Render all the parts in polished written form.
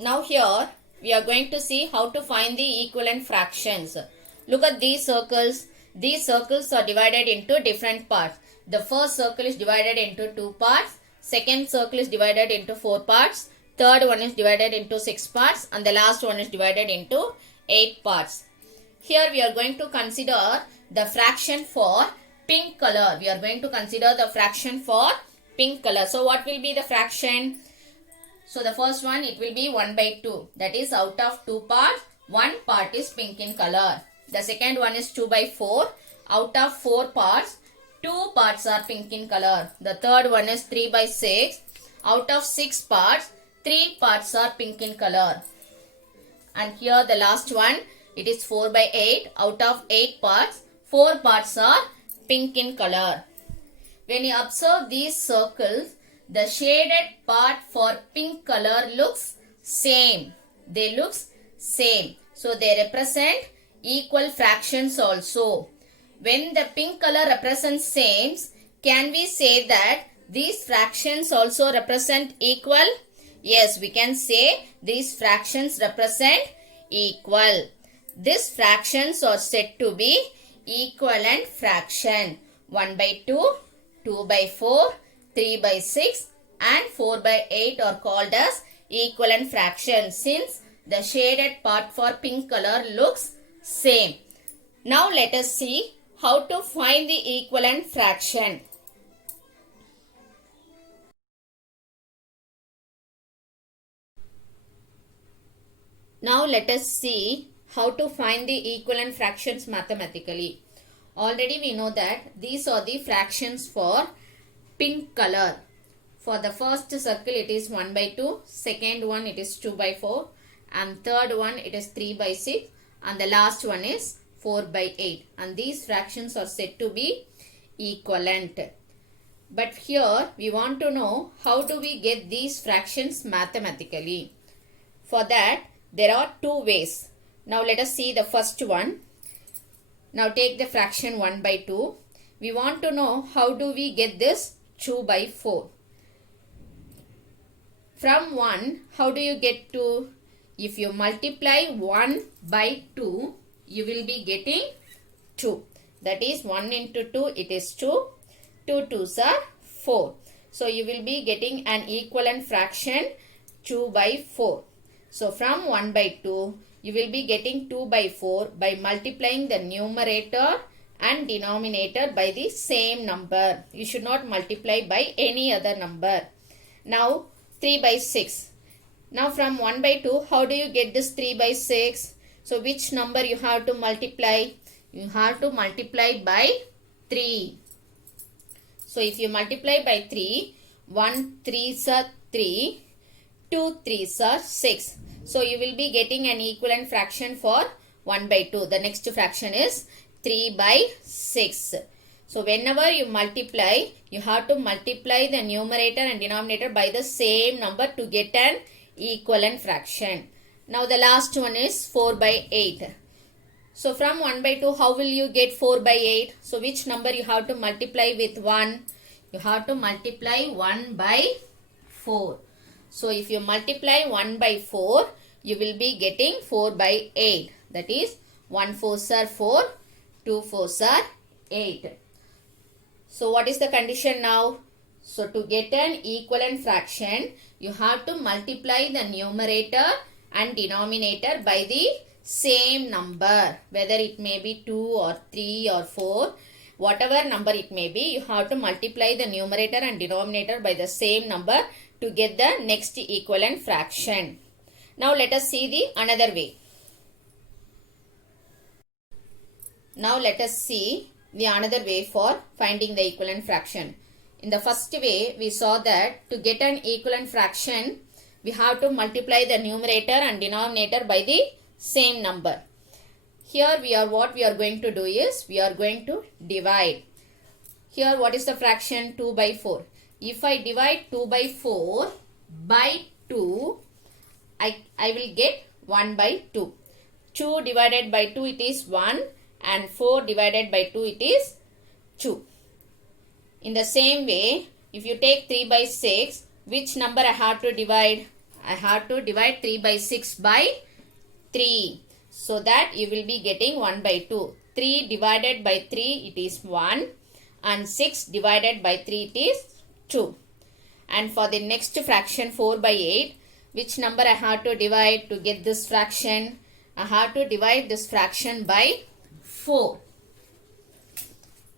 Now here we are going to see how to find the equivalent fractions. Look at these circles. These circles are divided into different parts. The first circle is divided into 2 parts. Second circle is divided into 4 parts. Third one is divided into 6 parts. And the last one is divided into 8 parts. Here we are going to consider the fraction for pink color. We are going to consider the fraction for pink color. So what will be the fraction? So the first one, it will be 1 by 2. That is, out of 2 parts, 1 part is pink in color. The second one is 2 by 4. Out of 4 parts, 2 parts are pink in color. The third one is 3 by 6. Out of 6 parts, 3 parts are pink in color. And here the last one, it is 4 by 8. Out of 8 parts, 4 parts are pink in color. When you observe these circles, the shaded part for pink color looks same. They looks same. So they represent equal fractions also. When the pink color represents same, can we say that these fractions also represent equal? Yes, we can say these fractions represent equal. These fractions are said to be equivalent fraction. 1 by 2, 2 by 4, 3 by 6 and 4 by 8 are called as equivalent fractions since the shaded part for pink color looks same. Now let us see how to find the equivalent fraction. Now let us see how to find the equivalent fractions mathematically. Already we know that these are the fractions for pink color. For the first circle it is 1 by 2, second one it is 2 by 4 and third one it is 3 by 6 and the last one is 4 by 8 and these fractions are said to be equivalent. But here we want to know how do we get these fractions mathematically. For that there are 2 ways. Now let us see the first one. Now take the fraction 1 by 2. We want to know how do we get this 2 by 4. From 1, how do you get 2? If you multiply 1 by 2, you will be getting 2. That is 1 into 2, it is 2. 2 2s are 4. So you will be getting an equivalent fraction 2 by 4. So from 1 by 2, you will be getting 2 by 4 by multiplying the numerator and denominator by the same number. You should not multiply by any other number. Now 3 by 6. Now from 1 by 2, how do you get this 3 by 6? So which number you have to multiply? You have to multiply by 3. So if you multiply by 3, 1 3s are 3, 2 3s are 6. So you will be getting an equivalent fraction for 1 by 2. The next fraction is 3 by 6. So whenever you multiply, you have to multiply the numerator and denominator by the same number to get an equivalent fraction. Now the last one is 4 by 8. So from 1 by 2, how will you get 4 by 8? So which number you have to multiply with 1? You have to multiply 1 by 4. So if you multiply 1 by 4, you will be getting 4 by 8. That is 1 4s are 4, 2 4s are 8. So what is the condition now? So to get an equivalent fraction, you have to multiply the numerator and denominator by the same number. Whether it may be 2 or 3 or 4, whatever number it may be, you have to multiply the numerator and denominator by the same number to get the next equivalent fraction. Now let us see the another way. Now let us see the another way for finding the equivalent fraction. In the first way, we saw that to get an equivalent fraction, we have to multiply the numerator and denominator by the same number. Here what we are going to do is, we are going to divide. Here what is the fraction? 2 by 4. If I divide 2 by 4 by 2, I will get 1 by 2. 2 divided by 2 it is 1 and 4 divided by 2 it is 2. In the same way, if you take 3 by 6, which number I have to divide? I have to divide 3 by 6 by 3. So that you will be getting 1 by 2. 3 divided by 3 it is 1 and 6 divided by 3 it is 2. And for the next fraction 4 by 8, which number I have to divide to get this fraction? I have to divide this fraction by 4.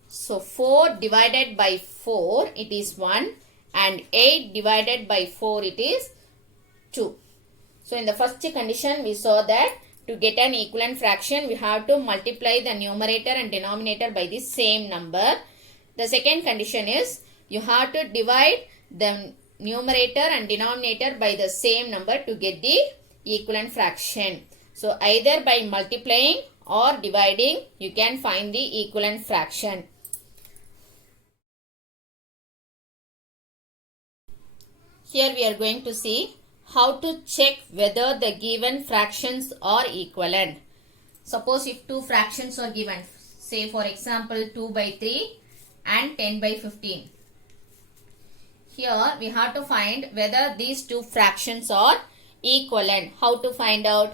So 4 divided by 4 it is 1 and 8 divided by 4 it is 2. So in the first condition we saw that to get an equivalent fraction we have to multiply the numerator and denominator by the same number. The second condition is you have to divide the numerator and denominator by the same number to get the equivalent fraction. So either by multiplying or dividing you can find the equivalent fraction. Here we are going to see how to check whether the given fractions are equivalent. Suppose if two fractions are given, say for example 2 by 3 and 10 by 15. Here we have to find whether these two fractions are equivalent. How to find out?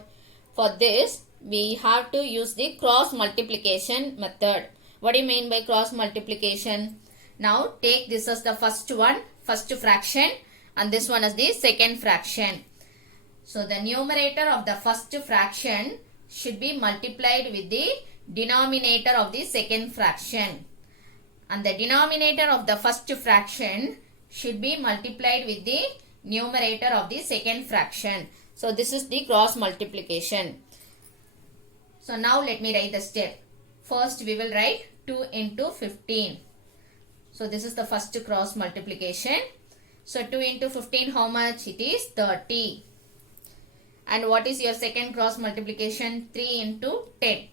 For this we have to use the cross multiplication method. What do you mean by cross multiplication? Now take this as the first one, first fraction, and this one as the second fraction. So the numerator of the first fraction should be multiplied with the denominator of the second fraction. And the denominator of the first fraction should be multiplied with the numerator of the second fraction. So this is the cross multiplication. So now let me write the step. First we will write 2 into 15. So this is the first cross multiplication. So 2 into 15 how much? It is 30. And what is your second cross multiplication? 3 into 10.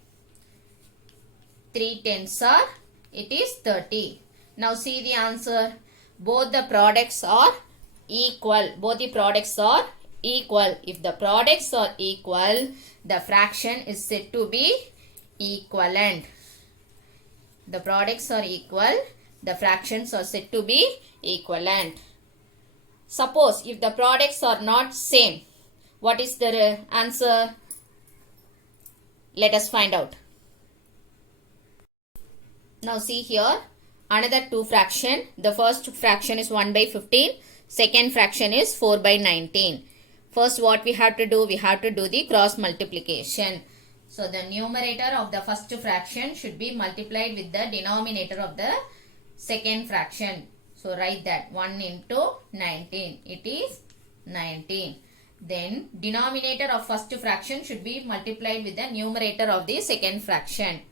3 tens are, it is 30. Now see the answer. Both the products are equal. Both the products are equal. If the products are equal, the fraction is said to be equivalent. The products are equal. The fractions are said to be equivalent. Suppose if the products are not same, what is the answer? Let us find out. Now see here, another two fraction. The first fraction is 1 by 15. Second fraction is 4 by 19. First what we have to do? We have to do the cross multiplication. So the numerator of the first fraction should be multiplied with the denominator of the second fraction. So write that 1 into 19. It is 19. Then denominator of first fraction should be multiplied with the numerator of the second fraction.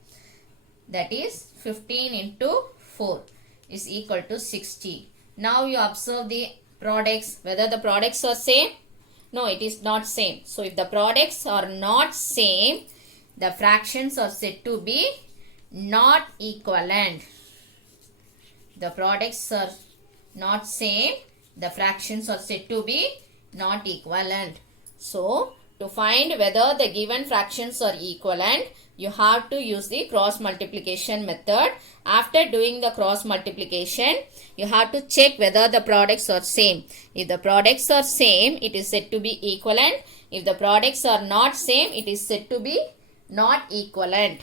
That is 15 into 4 is equal to 60. Now you observe the products. Whether the products are same? No, it is not same. So if the products are not same, the fractions are said to be not equivalent. The products are not same, the fractions are said to be not equivalent. So to find whether the given fractions are equivalent, you have to use the cross multiplication method. After doing the cross multiplication, you have to check whether the products are same. If the products are same, it is said to be equivalent. If the products are not same, it is said to be not equivalent.